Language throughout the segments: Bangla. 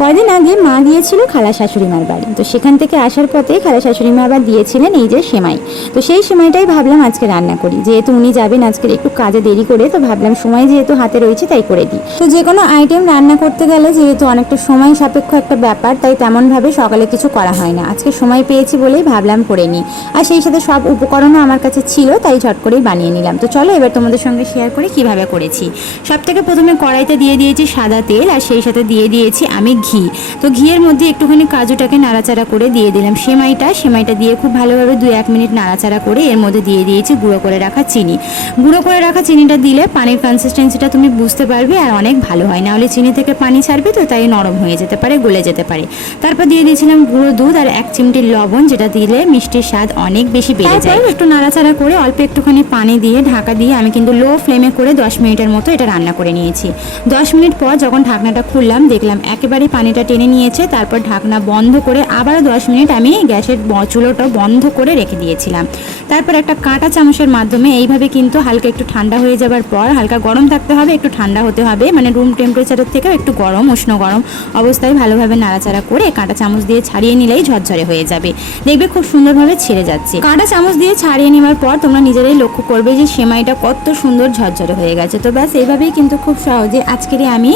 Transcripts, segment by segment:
কয়দিন আগে মা গিয়েছিল খালা শাশুড়ি মার বাড়ি। তো সেখান থেকে আসার পথে খালা শাশুড়ি মা আবার দিয়েছিলেন এই যে সেমাই। তো সেই সেমাইটাই ভাবলাম আজকে রান্না করি। যেহেতু উনি যাবেন আজকে একটু কাজে দেরি করে, তো ভাবলাম সময় যেহেতু হাতে রয়েছে তাই করে দিই। তো যে কোনো আইটেম রান্না করতে গেলে যেহেতু অনেকটা সময় সাপেক্ষ একটা ব্যাপার, তাই তেমনভাবে সকালে কিছু করা হয় না। আজকে সময় পেয়েছি বলেই ভাবলাম করে নিই। আর সেই সাথে সব উপকরণও আমার কাছে ছিল, তাই ঝট করেই বানিয়ে নিলাম। তো চলো এবার তোমাদের সঙ্গে শেয়ার করি কীভাবে করেছি। সব থেকে প্রথমে কড়াইতে দিয়ে দিয়েছি সাদা তেল, আর সেই সাথে দিয়ে দিয়েছি আমি ঘি। তো ঘিয়ের মধ্যে একটুখানি কাজুটাকে নাড়াচাড়া করে দিয়ে দিলাম। সেমাইটা সেমাইটা দিয়ে খুব ভালোভাবে দু এক মিনিট নাড়াচাড়া করে এর মধ্যে দিয়ে দিয়েছি গুঁড়ো করে রাখা চিনি। গুঁড়ো করে রাখা চিনিটা দিলে পানির কনসিস্টেন্সিটা তুমি বুঝতে পারবে আর অনেক ভালো হয়। নাহলে চিনি থেকে পানি ছাড়বে তো তাই নরম হয়ে যেতে পারে, গলে যেতে পারে। তারপর দিয়ে দিয়েছিলাম গুঁড়ো দুধ আর এক চিমটির লবণ, যেটা দিলে মিষ্টির স্বাদ অনেক বেশি বেড়ে যায়। একটু নাড়াচাড়া করে অল্প একটুখানি পানি দিয়ে ঢাকা দিয়ে আমি কিন্তু লো ফ্লেমে করে দশ মিনিটের মতো এটা রান্না করে নিয়েছি। দশ মিনিট পর যখন ঢাকনাটা খুললাম, দেখলাম একেবারেই পানিটা টেনে নিয়েছে, তারপর ঢাকনা বন্ধ করে আবারও দশ মিনিট আমি গ্যাসের চুলোটা বন্ধ করে রেখে দিয়েছিলাম। তারপর একটা কাঁটা চামচের মাধ্যমে এইভাবে কিন্তু হালকা একটু ঠান্ডা হয়ে যাবার পর হালকা গরম থাকতে হবে, একটু ঠান্ডা হতে হবে মানে রুম টেম্পারেচারের থেকেও একটু গরম, উষ্ণ গরম অবস্থায় ভালোভাবে নাড়াচাড়া করে কাঁটা চামচ দিয়ে ছাড়িয়ে নিলেই ঝরঝরে হয়ে যাবে। দেখবে খুব সুন্দরভাবে ছেড়ে যাচ্ছে। কাঁটা চামচ দিয়ে ছাড়িয়ে নেওয়ার পর তোমরা নিজেরাই লক্ষ্য করবে যে সেমাইটা কত সুন্দর ঝরঝরে হয়ে গেছে। তো ব্যাস, এইভাবেই কিন্তু খুব সহজে আজকেরই আমি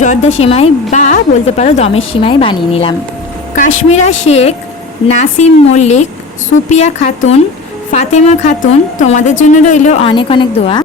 জর্দা সেমাই বা বলতে পারো দমের সীমায় বানিয়ে নিলাম। কাশ্মীরা শেখ, নাসিম মল্লিক, সুপিয়া খাতুন, ফাতেমা খাতুন, তোমাদের জন্য রইল অনেক অনেক দোয়া।